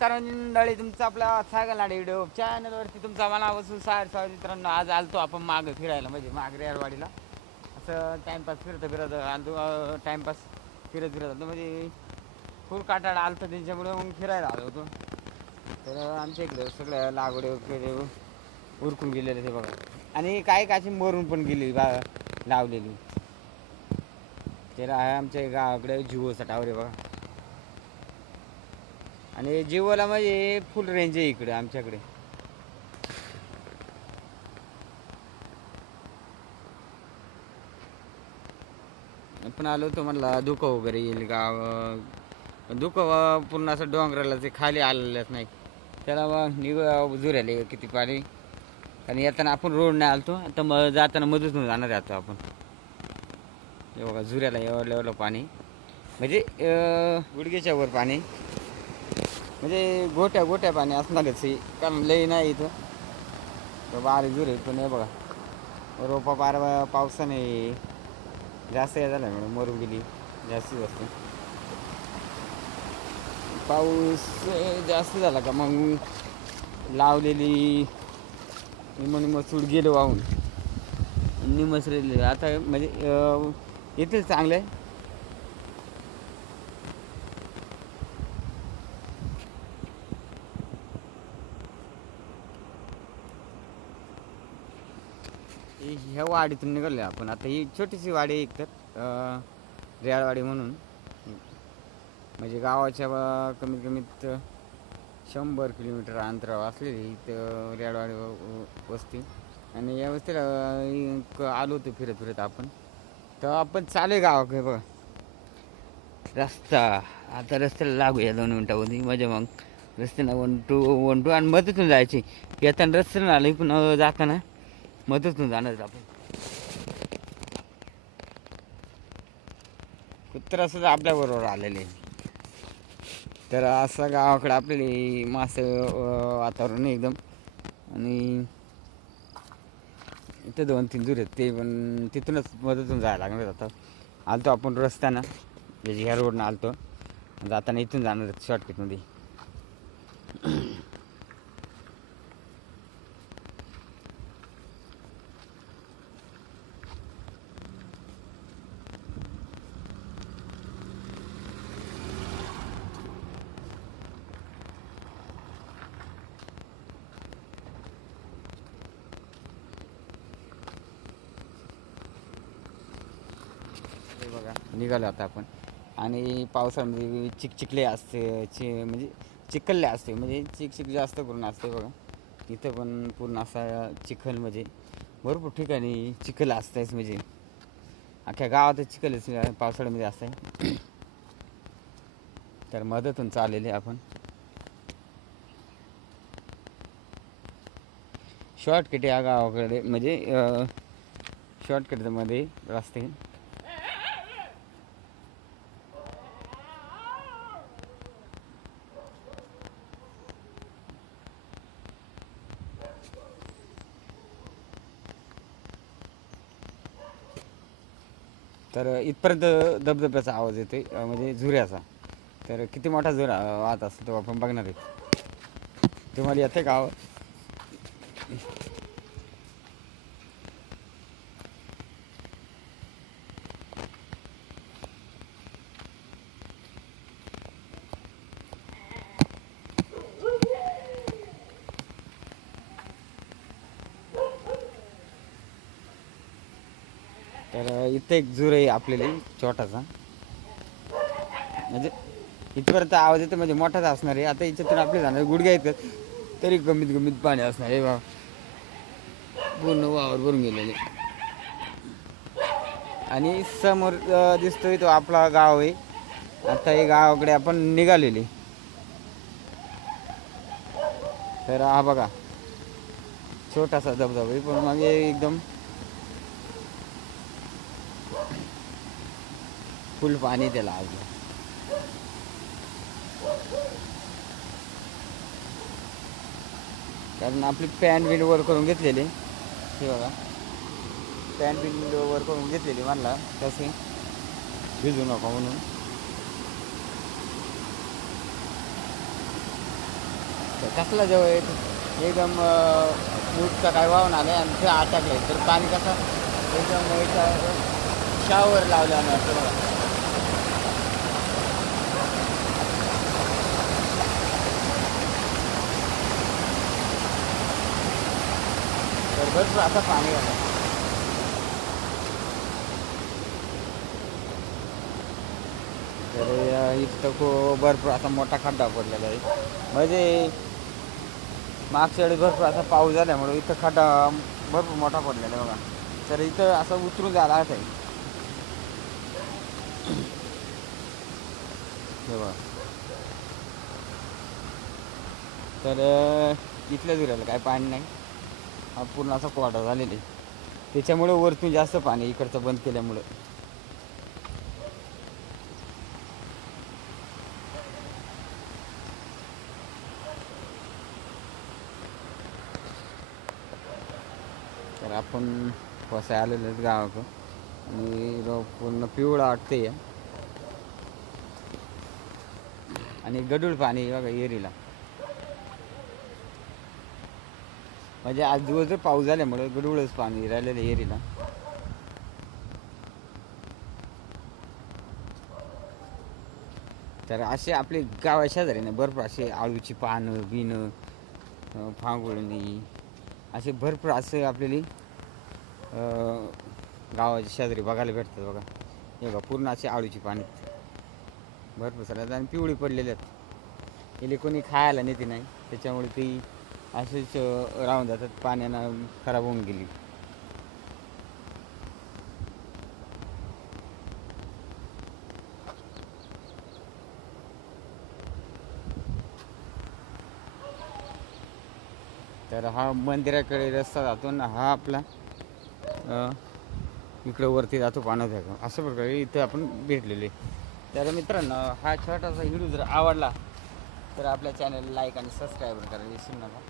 नमस्कार मंडळी, तुमचं आपला सागर नाडे व्हिडिओ चॅनलवरती तुमचा मनापासून स्वागत. मित्रांनो, आज आलतो आपण मागं फिरायला, म्हणजे मागरे यारवाडीला. असं टाइमपास फिरत आलतो, टाइमपास फिरत आलतो, म्हणजे फुल काटाळा आलतो त्यांच्यामुळे मग फिरायला आलो होतो. तर आमच्या इकडे सगळ्या लागवडे वगैरे उरकून गेलेले ते बघा, आणि काही काशी मरून पण गेली लावलेली. तर आहे आमच्या गावाकडे जिओचा टावर आहे बघा, आणि जिओला म्हणजे फुल रेंज आहे इकडे आमच्याकडे. आपण आलो होतो म्हणला धुकं वगैरे येईल गाव, धुकं पूर्ण असं डोंगराला ते खाली आलेलंच नाही. त्याला मग झुऱ्याले किती पाणी. आणि येताना आपण रोड नाही आलतो, आता मग जाताना मधून जाणार आहे आता आपण. हे बघा झुऱ्याला एवढं पाणी, म्हणजे गुडघ्याच्या वर पाणी, म्हणजे गोट्या पाणी असणारच आहे, कारण लई नाही इथं बारीक झुरे. पण हे बघा रोपा पावसाने जास्त हे झालं मॅडम, मरून गेली जास्त पाऊस जास्त झाला का मग लावलेली निम सूड गेलो वाहून, निमसरेली आता म्हणजे येतील चांगलं आहे. ह्या वाडीतून निघाले आपण आता. ही छोटीशी वाडी एक तर रेळवाडी म्हणून, म्हणजे गावाच्या कमीत कमीत 100 किलोमीटर अंतरावर असलेली इथं रेळवाडी वस्ती. आणि या वस्तीला आलो होतो फिरत आपण. तर आपण चालू गावाकडे बघा रस्ता. आता रस्त्याला लागूया 2 मिनटामध्ये, म्हणजे मग रस्त्यानं 1-2 आणि मधून जायची. येताना रस्त्यानं आलं पण जाताना मधून जाणार आपण. कुत्रा सुद्धा आपल्याबरोबर आलेले. तर असं गावाकडे आपल्याला मासं वातावरण एकदम. आणि इथं 2-3 दूर आहेत, ते पण तिथूनच मधून जायला लागणार. आता आलतो आपण रस्त्यानं, म्हणजे ह्या रोडनं आलतो, जाताना इथून जाणार शॉर्टकटमध्ये. बघा निघालो आता आपण. आणि पावसामध्ये चिखले असते, म्हणजे चिखलले असते, म्हणजे चिक जास्त करून असते बघा. इथं पण पूर्ण असा चिखल, म्हणजे भरपूर ठिकाणी चिखल असतेच, म्हणजे अख्ख्या गावातच चिखलच पावसाळ्यामध्ये असते. तर मदतून चाललेले आपण शॉर्टकट या गावाकडे, म्हणजे शॉर्टकटमध्ये रस्ते. तर इथपर्यंत धबधब्याचा आवाज येतोय, म्हणजे झुऱ्याचा. तर किती मोठा झुरा वाहत असतो तो आपण बघणार आहे. तुम्हाला येते का आवाज? तर इथं एक झुर आहे आपल्याला छोटासा, म्हणजे इथपर्यंत आवाज येतो, म्हणजे मोठाच असणार आहे. आता याच्यातून आपले जाणार गुडघ्या येतात, तरी कमीत पाणी असणार आहे. पूर्ण वावर भरून गेलेले. आणि समोर दिसतोय तो आपला गाव आहे. आता हे गावाकडे आपण निघालेले. तर हा बघा छोटासा धबधबा आहे, पण मग एकदम फुल पाणी त्याला आज. कारण आपली पॅन्ट बिंट वर करून घेतलेली, हे बघा पॅन्ट बिंट वर करून घेतलेली, म्हणला तसे भिजू नका म्हणून. कसला जवळ येतो एकदम मूठचा काय वाहून आलं आणि ते अटकले तर पाणी कसं एकदम शावर लावल्यानं वाटतं बघा. तर भरपूर आता पाणी आलं. तर इथं खूप भरपूर असा मोठा खड्डा पडलेला आहे. म्हणजे मागच्या वेळी भरपूर असा पाऊस झाल्यामुळे इथं खड्डा भरपूर मोठा पडलेला आहे बघा. तर इथं असं उतरून जायला आहे हे बघा. तर इथल्या दुराला काय पाणी नाही, हा पूर्ण असा कोरडा झालेला आहे. त्याच्यामुळे वरतून जास्त पाणी इकडचं बंद केल्यामुळं. तर आपण वसाय आलेलोच गावाकडं आणि पूर्ण पिवळा वाटते आणि गडूळ पाणी बघा एरीला. म्हणजे आज दिवसभर पाऊस झाल्यामुळे गडूळच पाणी राहिलेलं एरीला. तर असे आपले गावा शेजारी ना भरपूर असे आळूची पानं बिनं फांगुळणी असे भरपूर असे आपल्याला गावाच्या शेजारी बघायला भेटतात बघा. हे बघा पूर्ण असे आळूची पाणी भरपूर सारे आणि पिवळी पडलेले आहेत. इले कोणी खायला नेते नाही, त्याच्यामुळे ती असेच राहून जातात, पाण्यानं खराब होऊन गेली. तर हा मंदिराकडे रस्ता जातो ना, हा आपला इकडं वरती जातो पाण्याचा. असं प्रकारे इथं आपण भेटलेले. तर मित्रांनो, हा छोटासा व्हिडिओ जर आवडला तर आपल्या चॅनल लाईक आणि सबस्क्राईब करायला विसरू नका.